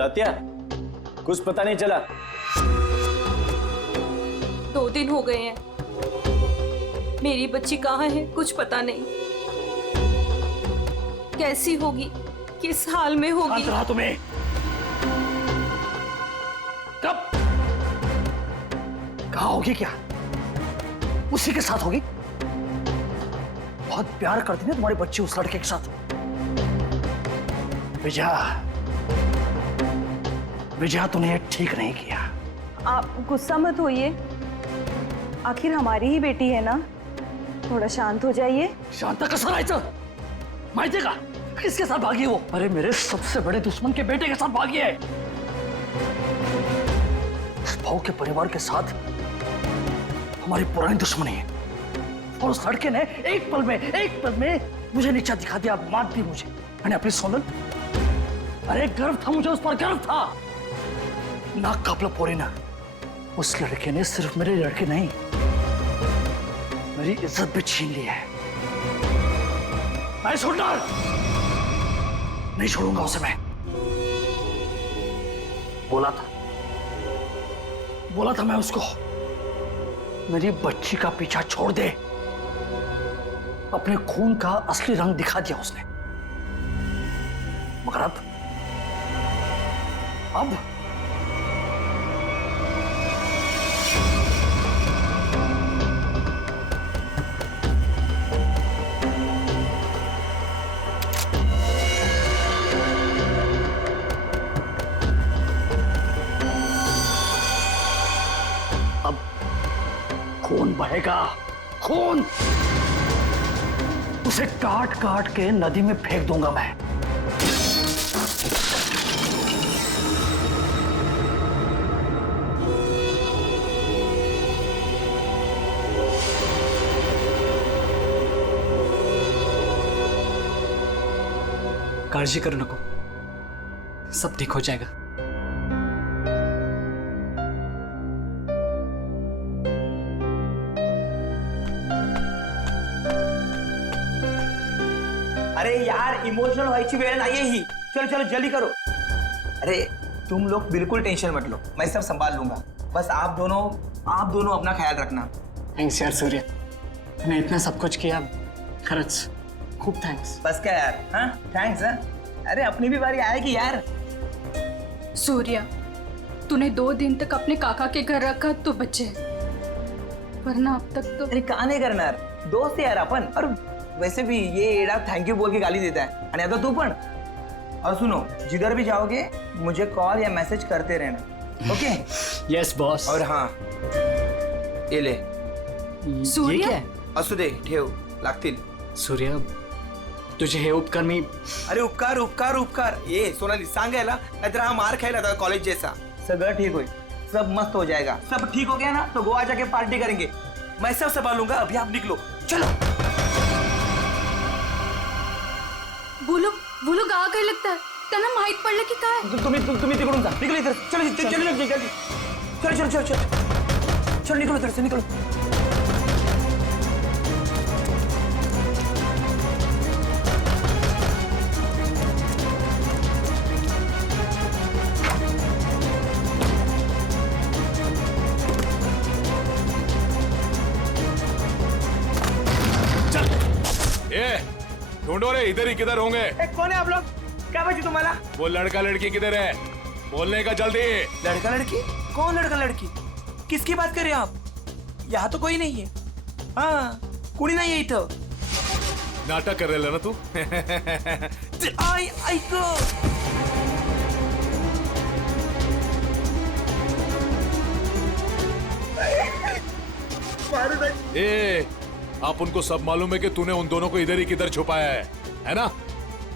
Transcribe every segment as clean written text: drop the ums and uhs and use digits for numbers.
तात्या, कुछ पता नहीं चला? 2 दिन हो गए हैं, मेरी बच्ची कहाँ है कुछ पता नहीं। कैसी होगी, किस हाल में होगी? रहा तुम्हें कब कहा होगी? क्या उसी के साथ होगी? बहुत प्यार करती है तुम्हारी बच्ची उस लड़के के साथ। विजया तूने ठीक नहीं किया। आप गुस्सा मत होइए, आखिर हमारी ही बेटी है ना, थोड़ा शांत हो जाइए। शांता कसं राहायचं? माहितीये का किसके साथ भागी वो? अरे मेरे सबसे बड़े दुश्मन के बेटे के साथ भागी है। उस भाव के परिवार के साथ हमारी पुरानी दुश्मनी है, और उस लड़के ने एक पल में मुझे नीचा दिखा दिया, मार दी मुझे। मैंने अपनी सोनल, अरे गर्व था मुझे, उस पर गर्व था। नाक कापला पोरी ना। उस लड़के ने सिर्फ मेरे लड़के नहीं, मेरी इज्जत भी छीन ली है। मैं छोड़ना नहीं छोड़ूंगा उसे मैं। बोला था मैं उसको, मेरी बच्ची का पीछा छोड़ दे। अपने खून का असली रंग दिखा दिया उसने, मगर अब खून बहेगा, खून। उसे काट काट के नदी में फेंक दूंगा मैं। काळजी करू नको, सब ठीक हो जाएगा। अरे यार, इमोशनल व्हायची वेळ नाहीये ही। चलो चलो जल्दी करो। अरे तुम लोग बिल्कुल टेंशन मत लो, मैं सब संभाल लूंगा। बस आप दोनों अपना ख्याल रखना। थँक्स यार सूर्य, तूने इतना सब कुछ किया, खरंच खूप थँक्स। बस क्या यार, हाँ थैंक्स। हाँ अरे अपनी भी बारी आएगी यार। सूर्या, तूने 2 दिन तक अपने काका के घर रखा तो बचे, वरना अब तक तो। अरे का नाही करणार, दोस्त है यार अपन। और वैसे भी ये एड़ा थैंक यू बोल के गाली देता है, आणि आता तू पण। और सुनो, जिधर भी जाओगे मुझे कॉल या मैसेज करते रहना, ओके? Yes boss. और हाँ, ये ले। सूर्य? ये क्या है? असू दे, ठेव, लागतील। सूर्य, तुझे हे उपकार मी। अरे उपकार उपकार उपकार, ये सोनाली सांगायला, नाहीतर हा मार खायला था कॉलेज जैसा। सगळं ठीक होईल, सब मस्त हो जाएगा। सब ठीक हो गया ना तो गोवा जाके पार्टी करेंगे। मैं सब संभालूंगा, अभी आप निकलो, चलो। बोलो गावा काय लागतं, त्यांना माहित पडलं की काय? तुम्ही तिकडून जा, निकलो इधर। चलो चलो चलो चलो चलो चलो निकलो इधर से, निकलो। ढूंढो रे, इधर ही किधर होंगे? कौन है आप लोग? क्या बची तुम्हारा? वो लड़का लड़की किधर है? बोलने का जल्दी। लड़का लड़की? कौन लड़का लड़की? किसकी बात कर रहे हैं आप? यहाँ तो कोई नहीं है। हाँ, कुणी नहीं है इथं। नाटक कर रहे ना तू? ऐक। ए, आप उनको सब मालूम है कि तूने उन दोनों को इधर ही किधर छुपाया है ना?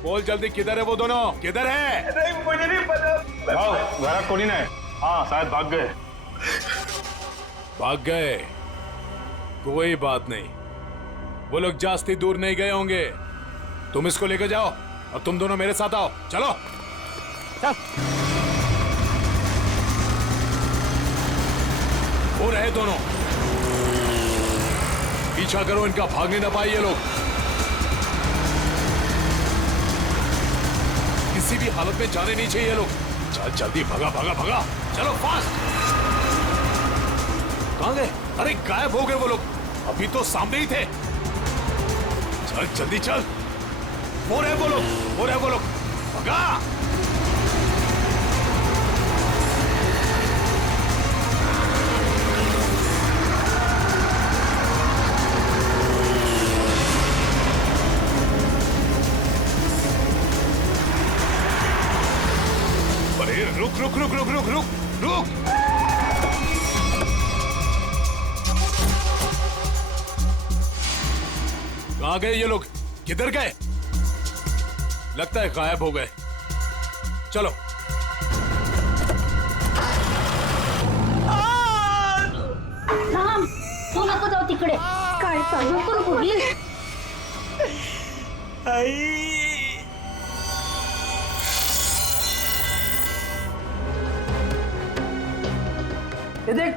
बोल जल्दी, किधर है वो दोनों? किधर है? नहीं, मुझे नहीं पता। घरात कोणी नाही। हाँ शायद भाग गए। भाग गए? कोई बात नहीं, वो लोग जास्ती दूर नहीं गए होंगे। तुम इसको लेकर जाओ और तुम दोनों मेरे साथ आओ। चलो चल। वो रहे दोनों, पीछा करो इनका, भागने ना पाए ये लोग। किसी भी हालत में जाने नहीं चाहिए ये लोग। चल जल्दी, भगा भगा भगा, चलो फास्ट। कहाँ गए? अरे गायब हो गए वो लोग, अभी तो सामने ही थे। चल जल्दी चल, वो रहे वो लोग, वो रहे वो लोग, भगा। अरे रुक रुक रुक रुक रुक रुक रुक। कहाँ गए ये लोग? किधर गए? लगता है गायब हो गए। चलो। राम, तू नको जाऊ तिकडे. काय चालू करू पुढली? ये देख,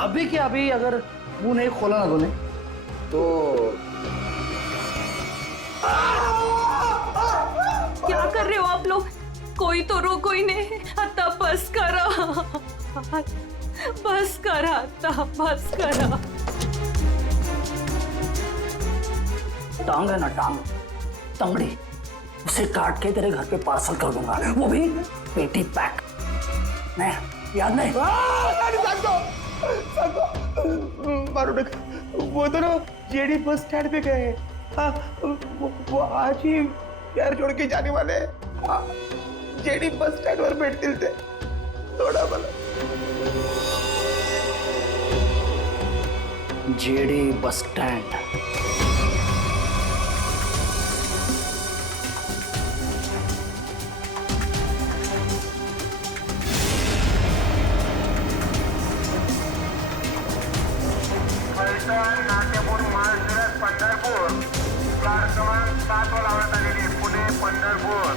अभी के अभी अगर मुंह नहीं खोला ना तूने तो क्या कर रहे हो आप लोग? कोई तो रोको ही नहीं। आता बस करा, बस करा, आता बस करा। टांग है ना टांग, तंगड़ी, उसे काट के तेरे घर पे पार्सल कर दूंगा, वो भी पेटी पैक। नहीं याद नहीं? वो दोनों जेडी बस स्टैंड पे गए। हाँ, वो आज ही शहर छोड़ के जाने वाले हैं। जेडी बस स्टँड वर भेटतील ते, थोडा मला। जेडी बस स्टैंड। नाट्यपूर महाशिरस पंढरपूर कार क्रमांक 7 वर लावण्यात आलेली पुणे पंढरपूर।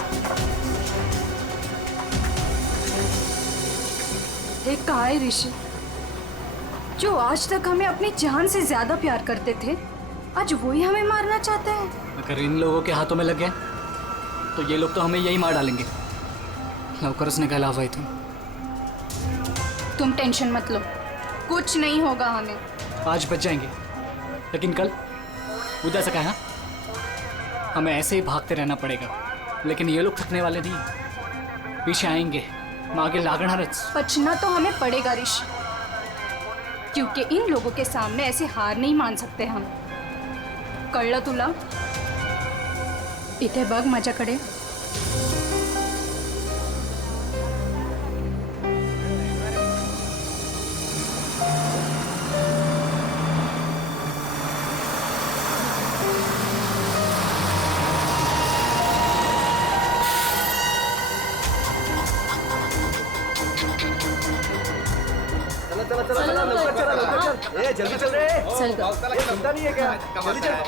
हे काय ऋषि, जो आज तक हमें अपनी जान से ज्यादा प्यार करते थे, आज वही हमें मारना चाहते हैं। अगर इन लोगों के हाथों में लग गए तो ये लोग तो हमें यही मार डालेंगे। लवकर निकाला हुआ ही तुम टेंशन मत लो, कुछ नहीं होगा हमें। आज बच जाएंगे, लेकिन कल उधर से कहा हमें ऐसे ही भागते रहना पड़ेगा। लेकिन ये लोग थकने वाले नहीं, पीछे आएंगे, मागे लागणारच। बचना तो हमें पड़ेगा ऋषि, क्योंकि इन लोगों के सामने ऐसे हार नहीं मान सकते हम। कळलं तुला? इथे बघ माझ्याकडे।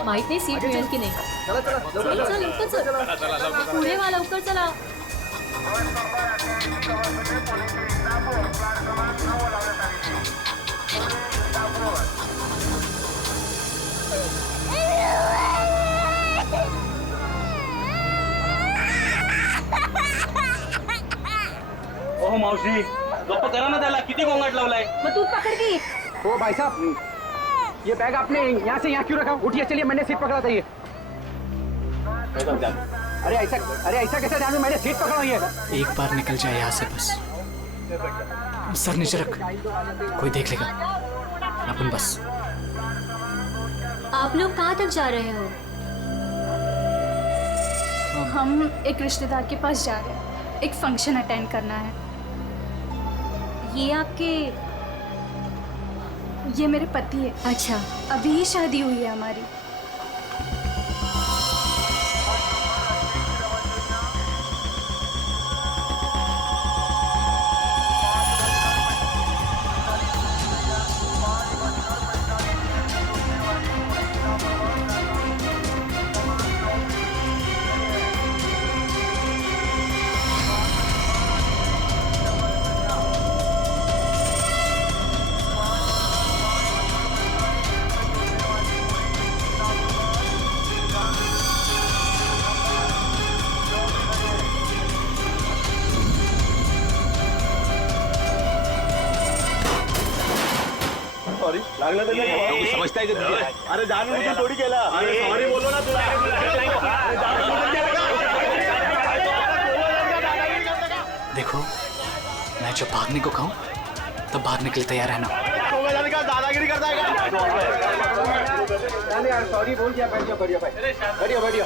माहित नाही सीट मिळेल की नाही. चल लवकर चल, पुढे वा लवकर चला. ओह मावशी, गप्प करा ना त्याला, किती गोंगाट लावलाय. मग तू पकड की. ओ भाई साहब, ये बैग आपने यहाँ से यहाँ क्यों रखा? उठिए, चलिए, मैंने सीट पकड़ा था ये। अरे ऐसा कैसे ध्यान में? मैंने सीट पकड़ा हुई है। एक बार निकल जाए यहाँ से बस। सर नीचे रख, कोई देख लेगा। अपन बस। आप लोग कहाँ तक जा रहे हो? हम एक रिश्तेदार के पास जा रहे हैं, एक फंक्शन अटेंड करना है। ये आपके? ये मेरे पति है। अच्छा, अभी ही शादी हुई है हमारी। समझता है कि अरे जानू मुझे थोड़ी केला, अरे सॉरी बोलो ना तुला। देखो, मैं जब भागने को कहूँ तब भागने के लिए तैयार रहना। दादागिरी करता है। सॉरी बोल दिया, बैठ जाओ, बढ़िया भाई, बढ़िया बढ़िया।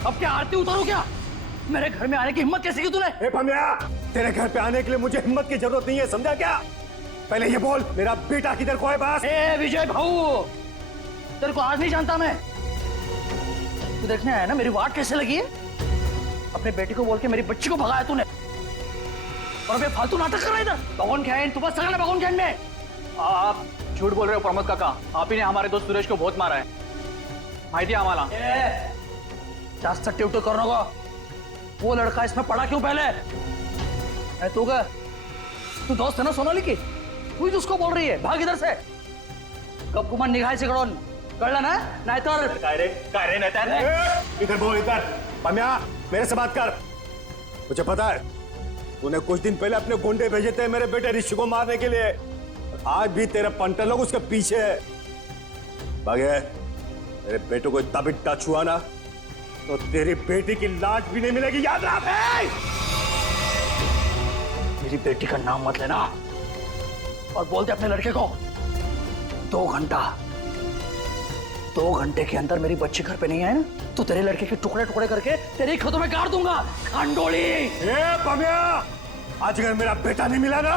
अब क्या आरती उतारो क्या? मेरे घर में आने की हिम्मत कैसे की तूने? ए पमिया, तेरे घर पे आने के लिए मुझे हिम्मत की जरूरत नहीं है, समझा क्या? पहले ये बोल, मेरा बेटा किधर को है बस? ए विजय भाऊ, तेरे को आज नहीं जानता मैं। तू देखने आया ना मेरी वाट कैसे लगी है? अपने बेटी को बोल के मेरी बच्ची को भगाया तूने, और अबे फालतू नाटक कर रहा है इधर। भगवान खैन, तू बस सगळं भगवान खैन में। आप झूठ बोल रहे हो प्रमोद काका, आप ही ने हमारे दोस्त सुरेश को बहुत मारा है, माहिती है आम्हाला। जास्त टिवटो करू नको। वो लड़का इसमें पड़ा क्यों पहले? तू का तू दोस्त है ना सोनाली की, तू ही उसको बोल रही है भाग इधर से। कब गुमान निघायचे कडून, कळलं ना? नाहीतर काय रे नाहीतर इधर बोल, इधर। पमिया, मेरे से बात कर। मुझे पता है तूने कुछ दिन पहले अपने गुंडे भेजे थे मेरे बेटे ऋषि को मारने के लिए, आज भी तेरे पंटर लोग उसके पीछे है। भागे, मेरे बेटे को इतना भी टच हुआ ना तो तेरी बेटी की लाश भी नहीं मिलेगी, याद रख। मेरी बेटी का नाम मत लेना, और बोलते अपने लड़के को 2 घंटे के अंदर मेरी बच्ची घर पे नहीं आए ना तो तेरे लड़के के टुकड़े टुकड़े करके तेरे खेतों में गाड़ दूंगा, खांडोली। ए पमिया, आज अगर मेरा बेटा नहीं मिला ना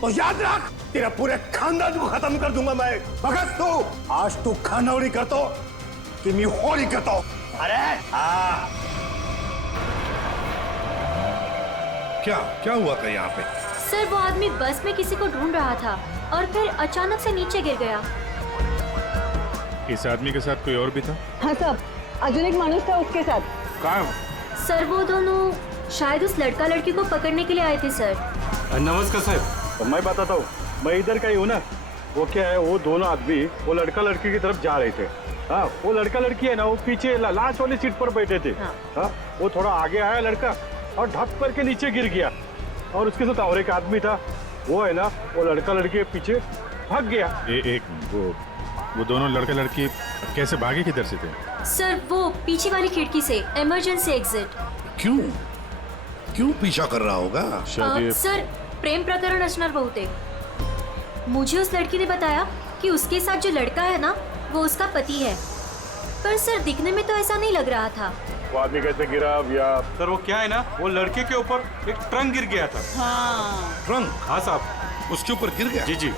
तो याद रख तेरा पूरे खानदान को खत्म कर दूंगा मैं। भगत तू, आज तू खानौड़ी करतो कि मैं होड़ी करतो। अरे क्या हुआ था यहाँ पे? सर वो आदमी बस में किसी को ढूंढ रहा था और फिर अचानक से नीचे गिर गया। इस आदमी के साथ कोई और भी था? हाँ साहब, अजून एक माणूस था उसके साथ। कहाँ? सर वो दोनों शायद उस लड़का लड़की को पकड़ने के लिए आए थे सर। नमस्कार साहब। मैं बताता हूँ, मैं इधर का ही हूँ ना। वो क्या है, वो दोनों आदमी वो लड़का लड़की की तरफ जा रहे थे। हाँ, वो लड़का लड़की है ना, वो पीछे लास्ट वाली सीट पर बैठे थे। हाँ, वो थोड़ा आगे आया लड़का और ढप करके नीचे गिर गया, और उसके साथ और एक आदमी था, वो है ना, वो लड़का लड़की के पीछे भाग गया। वो दोनों लड़का लड़की कैसे भागे, किधर से थे? सर वो पीछे वाली खिड़की से, इमरजेंसी एग्जिट। क्यों पीछा कर रहा होगा? सर प्रेम प्रकरण असणार बहुतेक। मुझे उस लड़की ने बताया कि उसके साथ जो लड़का है ना वो उसका पति है, पर सर दिखने में तो ऐसा नहीं लग रहा था। वो आदमी कैसे गिरा या? सर वो क्या है ना, वो लड़के के ऊपर एक ट्रंक गिर गया था। ट्रंक? हाँ साहब, उसके ऊपर गिर गया? जी।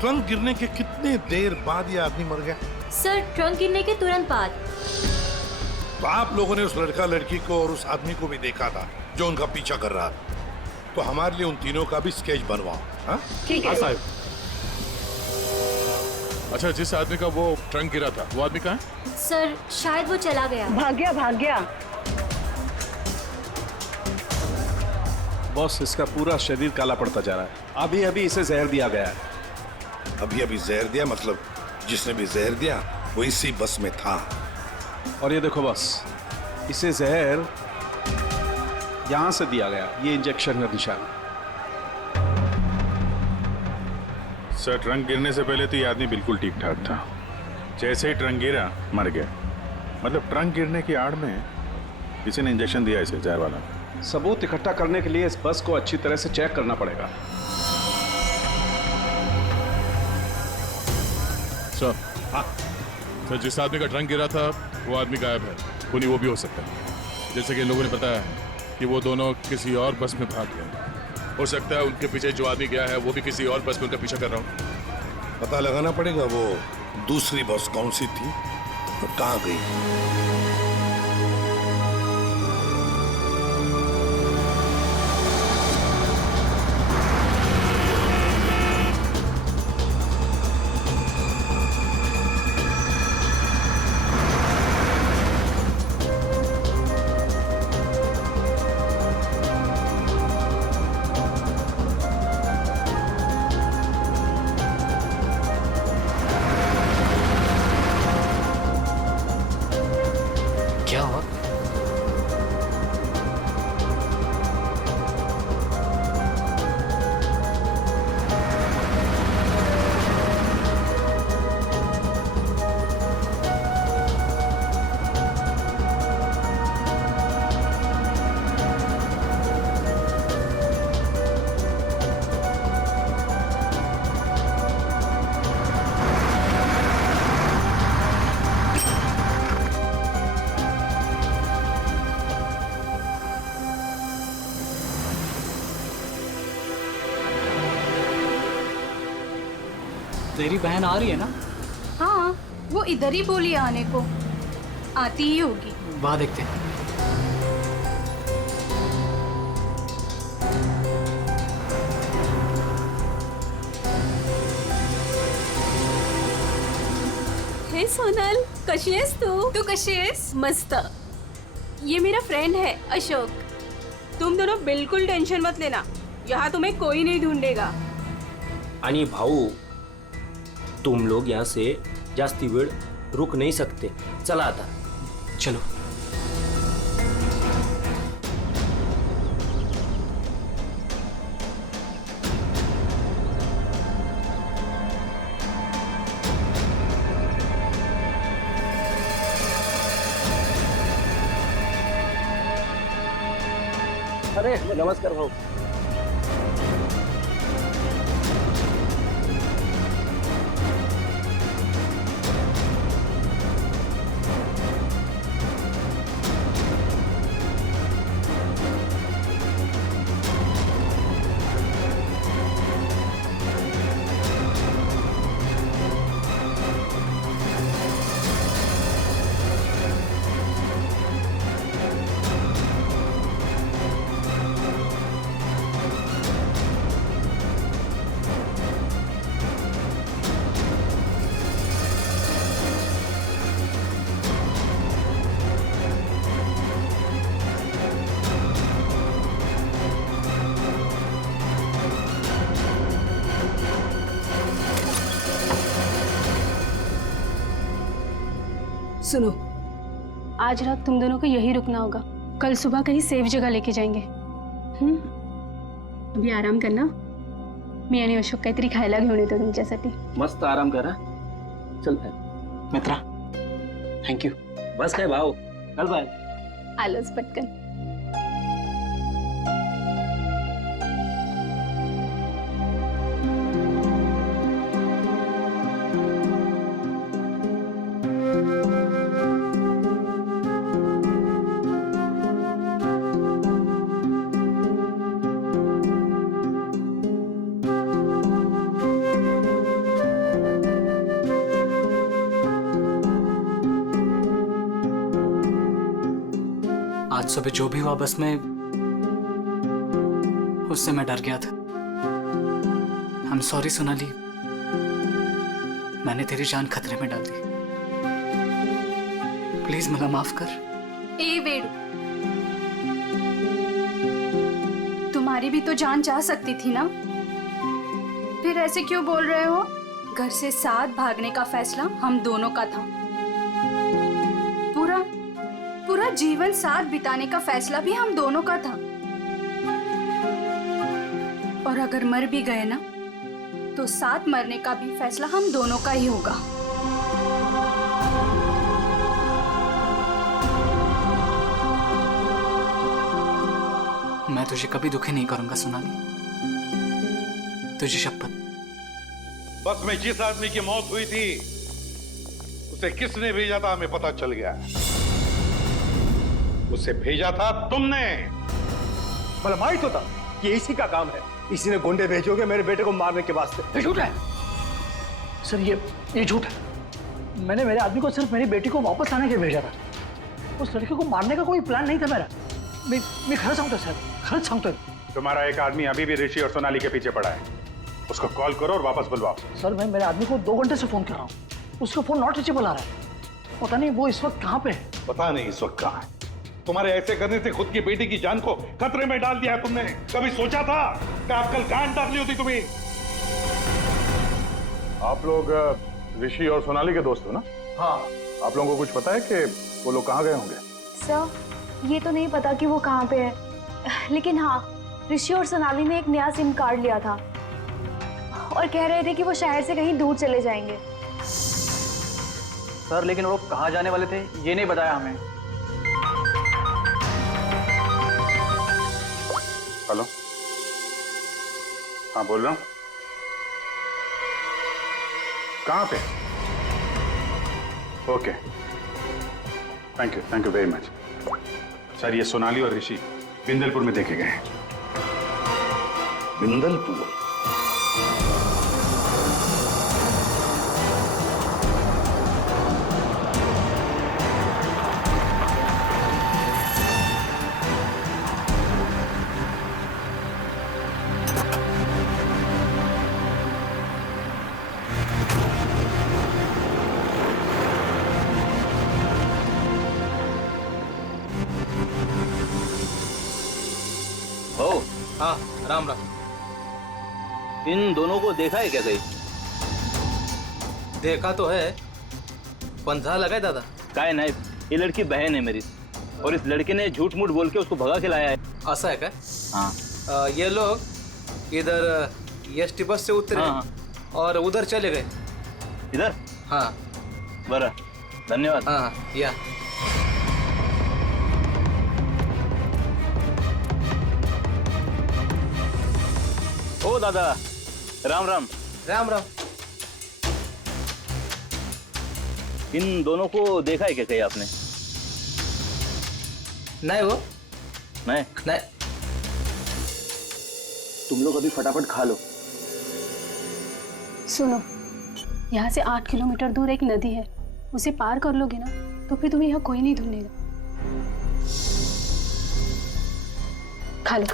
ट्रंक गिरने के कितने देर बाद ये आदमी मर गया? सर ट्रंक गिरने के तुरंत बाद। तो आप लोगों ने उस लड़का लड़की को और उस आदमी को भी देखा था जो उनका पीछा कर रहा था, तो हमारे लिए उन तीनों का भी स्केच बनवाओ। हाँ? ठीक है साहब। अच्छा, जिस आदमी का वो ट्रंक गिरा था वो आदमी कहाँ है? सर शायद वो चला गया। भाग गया। बॉस, इसका पूरा शरीर काला पड़ता जा रहा है। अभी अभी इसे जहर दिया गया है। अभी जहर दिया? मतलब जिसने भी जहर दिया वो इसी बस में था। और ये देखो बॉस, इसे जहर यहां से दिया गया, ये इंजेक्शन का निशान। सर, ट्रंक गिरने से पहले तो ये आदमी बिल्कुल ठीक ठाक था, जैसे ही ट्रंक गिरा मर गया। मतलब ट्रंक गिरने की आड़ में किसी ने इंजेक्शन दिया इसे, जहर वाला। सबूत इकट्ठा करने के लिए इस बस को अच्छी तरह से चेक करना पड़ेगा। सर, हाँ सर, जिस आदमी का ट्रंक गिरा था वो आदमी गायब है, खूनी वो भी हो सकता है। जैसे कि इन लोगों ने बताया कि वो दोनों किसी और बस में भाग गए। हो सकता है उनके पीछे जो आदमी गया है वो भी किसी और बस में उनका पीछा कर रहा हूँ। पता लगाना पड़ेगा वो दूसरी बस कौन सी थी और कहाँ गई। क्या हुआ? तेरी बहन आ रही है ना? हाँ, वो इधर ही बोली आने को, आती ही होगी। वाह, देखते हैं। हे सोनल, कशी आहेस तू? तू कशी आहेस? मस्त। ये मेरा फ्रेंड है अशोक। तुम दोनों बिल्कुल टेंशन मत लेना, यहाँ तुम्हें कोई नहीं ढूंढेगा। आणि भाऊ, तुम लोग यहाँ से जास्ती वेळ रुक नहीं सकते। चला आता। चलो। अरे नमस्कार भाऊ। सुनो, आज रात तुम दोनों को यही रुकना होगा, कल सुबह कहीं सेफ जगह लेके जाएंगे। अभी आराम करना, मी आणि अशोक काहीतरी खायला घेऊन येतो तुमच्यासाठी। मस्त आराम करा। चल मित्रा, थँक यू। बस काय भाऊ, चल बाय। आलोच पटकन। आज सुबह जो भी हुआ बस में, उससे मैं डर गया था। आई एम सॉरी सोनाली, मैंने तेरी जान खतरे में डाल दी। प्लीज मला माफ कर। ए वेडू, तुम्हारी भी तो जान जा सकती थी ना, फिर ऐसे क्यों बोल रहे हो? घर से साथ भागने का फैसला हम दोनों का था। पूरा जीवन साथ बिताने का फैसला भी हम दोनों का था। और अगर मर भी गए ना, तो साथ मरने का भी फैसला हम दोनों का ही होगा। मैं तुझे कभी दुखी नहीं करूंगा सोनाली, तुझे शपथ। बस में जिस आदमी की मौत हुई थी उसे किसने भेजा था हमें पता चल गया। उसे भेजा था तुमने। मला माहित होता कि इसी का काम है। इसी ने गुंडे भेजोगे मेरे बेटे को मारने के वास्ते। ये झूठ है सर, ये झूठ है। मैंने मेरे आदमी को सिर्फ मेरी बेटी को वापस लाने के लिए भेजा था। उस लड़के को मारने का कोई प्लान नहीं था मेरा। मैं खरं सांगतो सर, खरंच सांगतोय। तुम्हारा एक आदमी अभी भी ऋषि और सोनाली के पीछे पड़ा है, उसको कॉल करो और वापस बुलवाओ। सर मैं मेरे आदमी को 2 घंटे से फोन कर रहा हूँ, उसका फोन नॉट रीचेबल आ रहा है। पता नहीं वो इस वक्त कहाँ पे है। पता नहीं इस वक्त कहाँ है। तुम्हारे ऐसे करने से खुद की बेटी की जान को खतरे में डाल दिया है तुमने। कभी सोचा था कि आप कल गांड डाली होती तुम्हें? आप लोग ऋषि और सोनाली के दोस्त हो ना? हाँ। आप लोगों को कुछ पता है कि वो लोग कहाँ गए होंगे? सर ये तो नहीं पता कि वो कहाँ पे है, लेकिन हाँ ऋषि और सोनाली ने एक नया सिम कार्ड लिया था और कह रहे थे कि वो शहर से कहीं दूर चले जाएंगे। सर लेकिन वो कहाँ जाने वाले थे ये नहीं बताया हमें। हेलो, हाँ बोल रहा हूँ। कहाँ पे? Okay, thank you very much. Sir ये सोनाली और ऋषि बिंदलपुर में देखे गए हैं। बिंदलपुर? ओ हाँ, राम राम। इन दोनों को देखा है क्या कहीं? देखा तो है, पंजा लगा है दादा। काय नहीं, ये लड़की बहन है मेरी और इस लड़के ने झूठ मूठ बोल के उसको भगा के लाया है। ऐसा है क्या? हाँ। ये लोग इधर एसटी बस से उतरे और उधर चले गए। इधर? हाँ। बरा, धन्यवाद। हाँ या। ओ दादा, राम राम। राम राम। इन दोनों को देखा है क्या कहीं आपने? नहीं वो नहीं। तुम लोग अभी फटाफट खा लो। सुनो, यहाँ से 8 किलोमीटर दूर एक नदी है, उसे पार कर लोगे ना तो फिर तुम्हें यहाँ कोई नहीं ढूंढेगा। खा लो।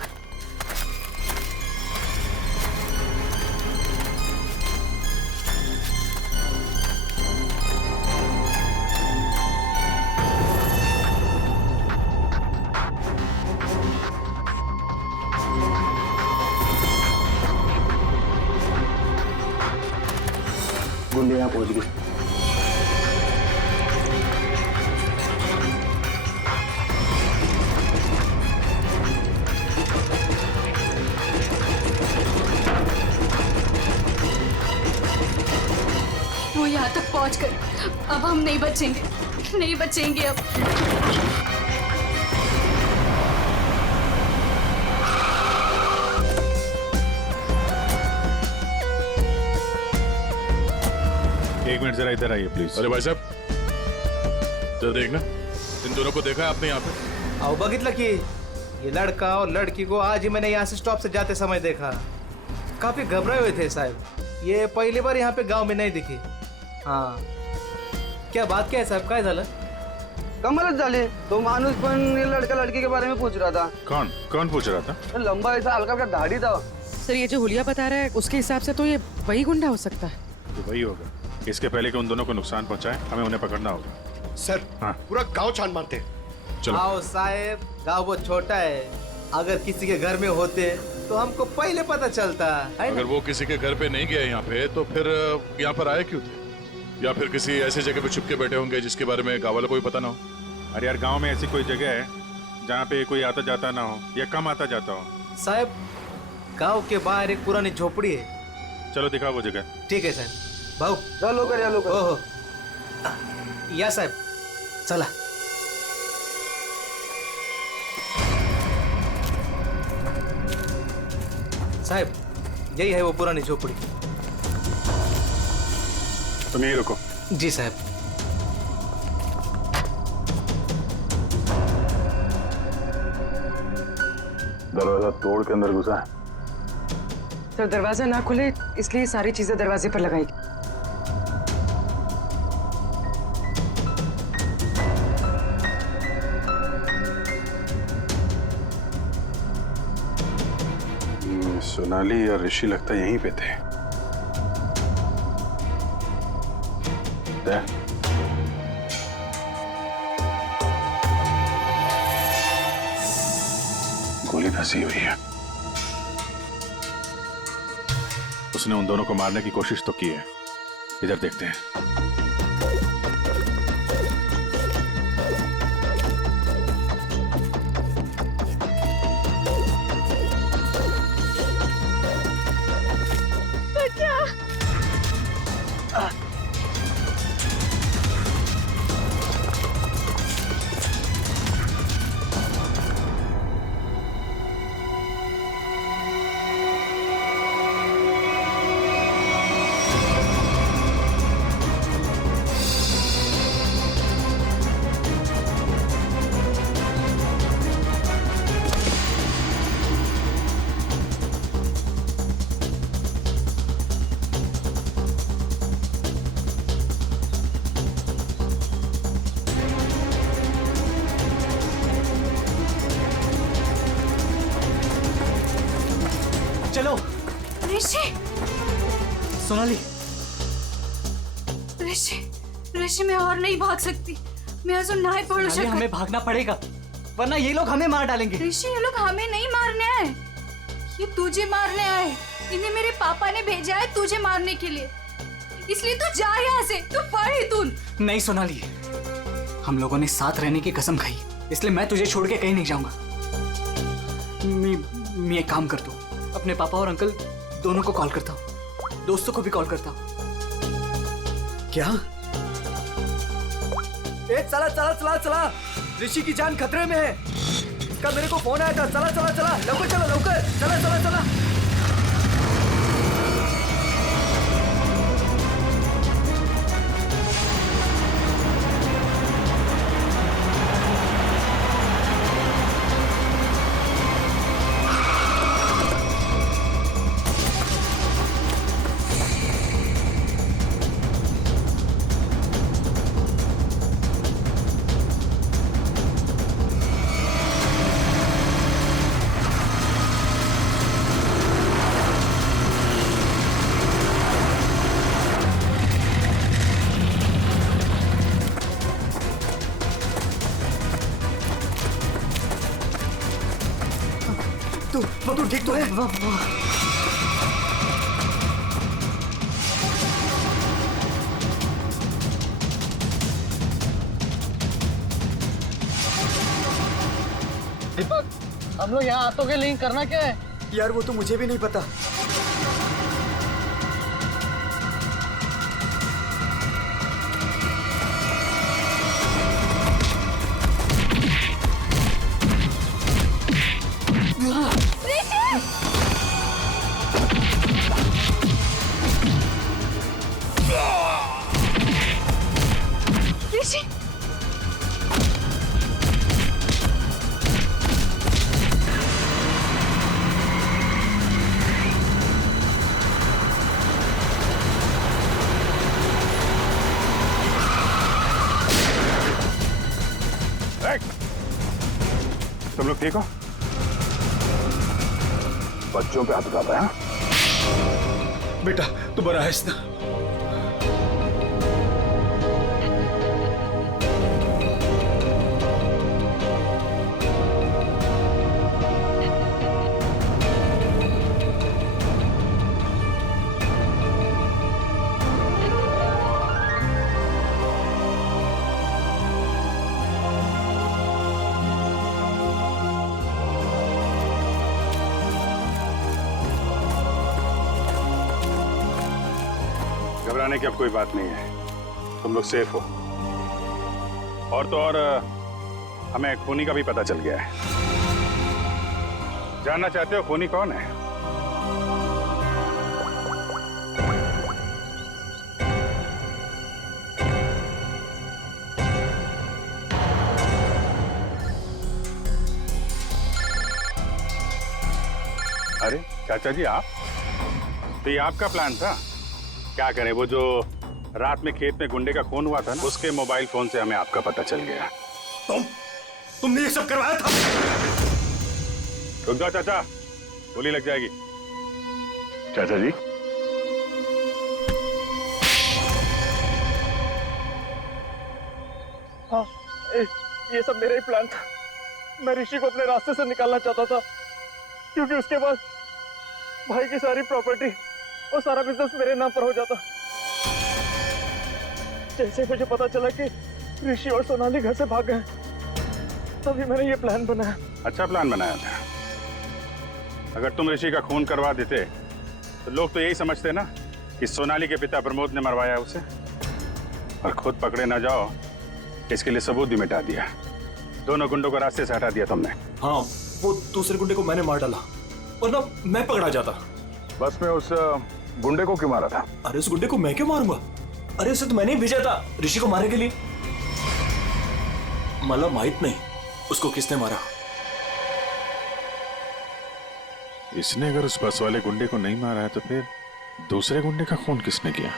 गुंडे यहाँ पहुंच गए। वो यहाँ तक पहुँच गए, अब हम नहीं बचेंगे, नहीं बचेंगे अब। एक मिनट जरा इधर आइए प्लीज। अरे भाई साहब जरा देखना, इन दोनों को देखा है आपने यहाँ पे? आओ बगितला कि ये लड़का और लड़की को आज ही मैंने यहाँ से स्टॉप से जाते समय देखा। काफी घबराए हुए थे साहब। ये पहली बार यहाँ पे गांव में नहीं दिखी। हाँ, क्या बात क्या है साहब, काय झालं? कमालच झाली। तो माणूस पण ये लड़का लड़की के बारे में पूछ रहा था। कौन पूछ रहा था? लंबा ऐसा हल्का हल्का दाढ़ी था। सर ये जो हुलिया बता रहा है उसके हिसाब से तो ये वही गुंडा हो सकता है। तो वही होगा। इसके पहले कि उन दोनों को नुकसान पहुंचाए हमें उन्हें पकड़ना होगा। सर हाँ पूरा गांव छान मारते। चलो। आओ साहब, गांव बहुत छोटा है, अगर किसी के घर में होते तो हमको पहले पता चलता है। अगर वो किसी के घर पे नहीं गया यहाँ पे तो फिर यहाँ पर आए क्यों थे? या फिर किसी ऐसी जगह पे छुप के बैठे होंगे जिसके बारे में गाँव वालों को भी पता ना हो। अरे यार गांव में ऐसी कोई जगह है जहाँ पे कोई आता जाता ना हो या कम आता जाता हो? साहब गांव के बाहर एक पुरानी झोपड़ी है। चलो दिखाओ वो जगह। ठीक है साहब। भाऊ चलो कर ओहो या साहब चला। साहब यही है वो पुरानी झोपड़ी। तुम यहीं रुको। जी साहब। दरवाजा तोड़ के अंदर घुसा है। सर दरवाजा ना खुले इसलिए सारी चीजें दरवाजे पर लगाई। सोनाली और ऋषि लगता यहीं पे थे। गोली फंसी हुई है। उसने उन दोनों को मारने की कोशिश तो की है। इधर देखते हैं। चलो। ऋषि, सोनाली, ऋषि, ऋषि मैं और नहीं भाग सकती। मैं अजून नहीं पडू सोनाली, शकत। हमें भागना पड़ेगा वरना ये लोग हमें मार डालेंगे। ऋषि ये लोग हमें नहीं मारने आए, ये तुझे मारने आए। इन्हें मेरे पापा ने भेजा है तुझे मारने के लिए, इसलिए तू जा यहाँ से। तू पढ़ इतुन। नहीं सोनाली, हम लोगों ने साथ रहने की कसम खाई, इसलिए मैं तुझे छोड़ के कहीं नहीं जाऊंगा। मैं एक काम करता हूँ, अपने पापा और अंकल दोनों को कॉल करता हूँ, दोस्तों को भी कॉल करता हूँ। क्या? ए चला चला चला चला, ऋषि की जान खतरे में है। इसका मेरे को फोन आया था। चला चला चला, लवकर चला, लवकर चला चला चला। तू ठीक तो है? दीपक, हम लोग यहाँ आतों के लिंक करना क्या है? यार वो तो मुझे भी नहीं पता। ऋषि, तुम लोग ठीक हो? बच्चों पे हाथ उठाता है? बेटा दोबारा है ना? घबराने की अब कोई बात नहीं है, तुम लोग सेफ हो। और तो और हमें खूनी का भी पता चल गया है। जानना चाहते हो खूनी कौन है? चाचा जी आप, तो ये आपका प्लान था? क्या करें, वो जो रात में खेत में गुंडे का खून हुआ था ना, उसके मोबाइल फोन से हमें आपका पता चल गया। तुमने ये सब करवाया था? रुक जाओ चाचा, गोली लग जाएगी। चाचा जी हाँ, ये सब मेरा ही प्लान था। मैं ऋषि को अपने रास्ते से निकालना चाहता था, क्योंकि उसके बाद भाई की सारी प्रॉपर्टी और सारा बिजनेस मेरे नाम पर हो जाता। जैसे मुझे पता चला कि ऋषि और सोनाली घर से भाग गए, तभी मैंने ये प्लान बनाया। अच्छा प्लान बनाया था। अगर तुम ऋषि का खून करवा देते तो लोग तो यही समझते ना कि सोनाली के पिता प्रमोद ने मरवाया उसे, और खुद पकड़े ना जाओ इसके लिए सबूत भी मिटा दिया। दोनों गुंडों को रास्ते से हटा दिया तुमने। हाँ, वो दूसरे गुंडे को मैंने मार डाला, वरना मैं पकड़ा जाता। बस में उस गुंडे को क्यों मारा था? अरे उस गुंडे को मैं क्यों मारूंगा? अरे उसे तो मैंने ही भेजा था ऋषि को मारने के लिए। मला माहित नहीं उसको किसने मारा। इसने अगर उस बस वाले गुंडे को नहीं मारा है तो फिर दूसरे गुंडे का खून किसने किया?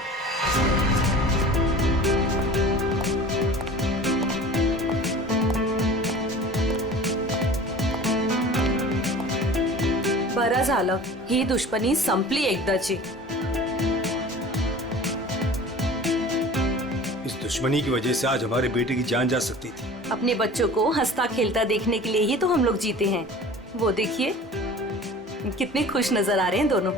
बरं झालं, ही दुश्मनी संपली एकदाची। इस दुश्मनी की वजह से आज हमारे बेटे की जान जा सकती थी। अपने बच्चों को हंसता खेलता देखने के लिए ही तो हम लोग जीते हैं। वो देखिए कितने खुश नजर आ रहे हैं दोनों।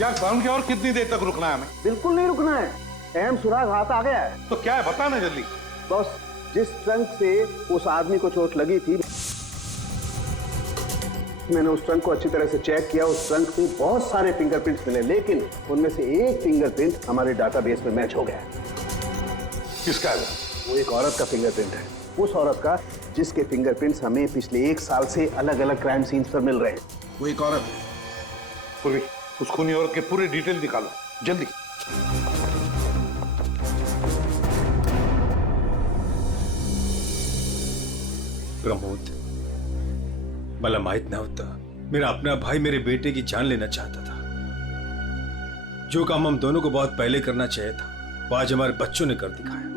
यार साउंड की और कितनी देर तक रुकना है हमें? बिल्कुल नहीं रुकना है, अहम सुराग हाथ आ गया है। तो क्या है बता ना जल्दी। बॉस, जिस ट्रंक से उस आदमी को चोट लगी थी, मैंने उस ट्रंक को अच्छी तरह से चेक किया। उस ट्रंक से बहुत सारे फिंगरप्रिंट्स मिले, लेकिन उनमें से एक फिंगरप्रिंट हमारे डाटाबेस में मैच हो गया। किसका है? वो एक औरत का फिंगरप्रिंट है, उस औरत का जिसके फिंगरप्रिंट्स हमें पिछले 1 साल से अलग अलग क्राइम सीन्स पर मिल रहे हैं। वो एक औरत है। पूर्वी, उस खूनी औरत के पूरे डिटेल निकालो जल्दी। प्रमोद, मला माहित नव्हतं मेरा अपना भाई मेरे बेटे की जान लेना चाहता था। जो काम हम दोनों को बहुत पहले करना चाहिए था, वो आज हमारे बच्चों ने कर दिखाया।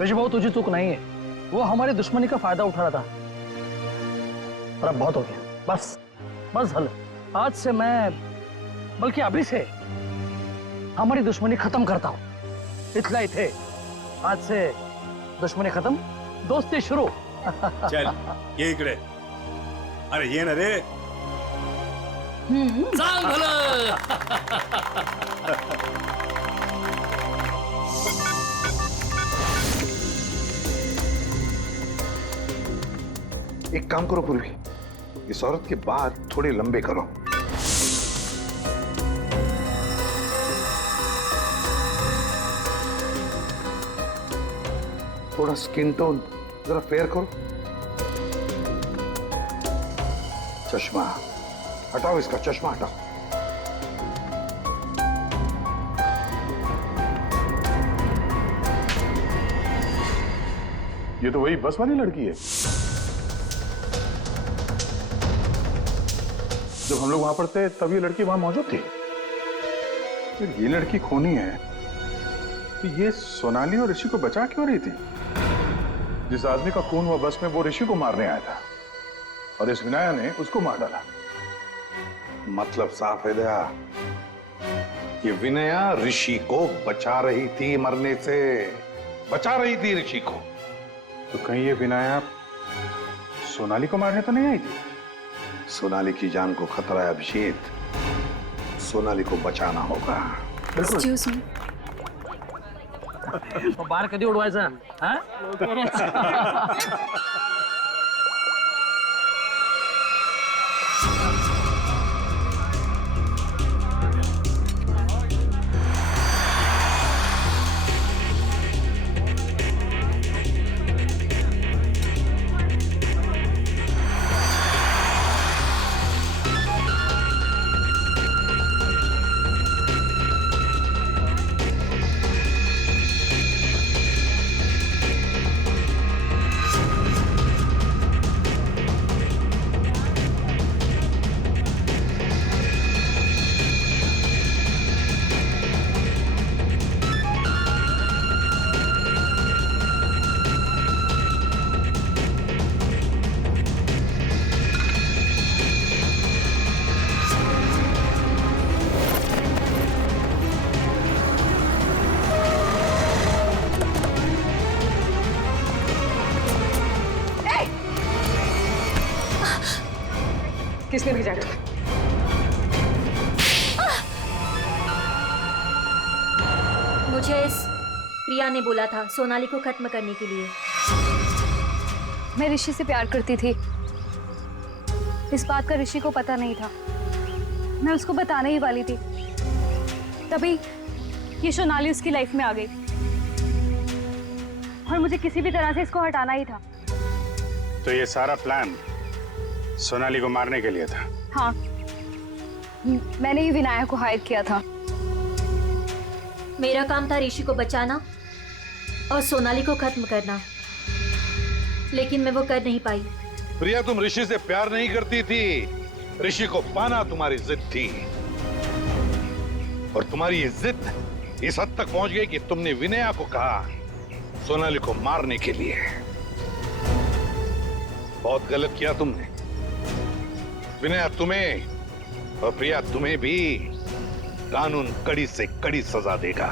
ऋषि भाऊ, तुझे चूक नहीं है, वो हमारी दुश्मनी का फायदा उठा रहा था। और अब बहुत हो गया, बस बस हल। आज से मैं, बल्कि अभी से हमारी दुश्मनी खत्म करता हूँ। इतना ही थे, आज से दुश्मनी खत्म, दोस्ती शुरू। चल ये इकडे। अरे ये ना रे। सांग भलं। एक काम करो पूर्वी, इस औरत के बाल थोड़े लंबे करो। थोड़ा स्किन टोन जरा फेयर करो। चश्मा हटाओ, इसका चश्मा हटाओ। ये तो वही बस वाली लड़की है। जब हम लोग वहां पर थे तब ये लड़की वहां मौजूद थी। फिर ये लड़की खूनी है तो ये सोनाली और ऋषि को बचा क्यों रही थी? जिस आदमी का खून हुआ बस में, वो ऋषि को मारने आया था और इस विनाया ने उसको मार डाला। मतलब साफ है दया, ये विनया ऋषि को बचा रही थी मरने से, बचा रही थी ऋषि को। तो कहीं ये विनाया सोनाली को मारने तो नहीं आई थी? सोनाली की जान को खतरा है अभिषेक, सोनाली को बचाना होगा। एक्सक्यूज मी, बार कधी उडवायचा? हाँ? इसमें भी जाए। मुझे इस प्रिया ने बोला था सोनाली को खत्म करने के लिए। मैं ऋषि से प्यार करती थी, इस बात का ऋषि को पता नहीं था। मैं उसको बताने ही वाली थी, तभी ये सोनाली उसकी लाइफ में आ गई और मुझे किसी भी तरह से इसको हटाना ही था। तो ये सारा प्लान सोनाली को मारने के लिए था? हाँ, मैंने ही विनायक को हायर किया था। मेरा काम था ऋषि को बचाना और सोनाली को खत्म करना, लेकिन मैं वो कर नहीं पाई। प्रिया, तुम ऋषि से प्यार नहीं करती थी, ऋषि को पाना तुम्हारी जिद थी। और तुम्हारी ये जिद इस हद तक पहुंच गई कि तुमने विनया को कहा सोनाली को मारने के लिए। बहुत गलत किया तुमने। विनया तुम्हें और प्रिया तुम्हें भी कानून कड़ी से कड़ी सजा देगा।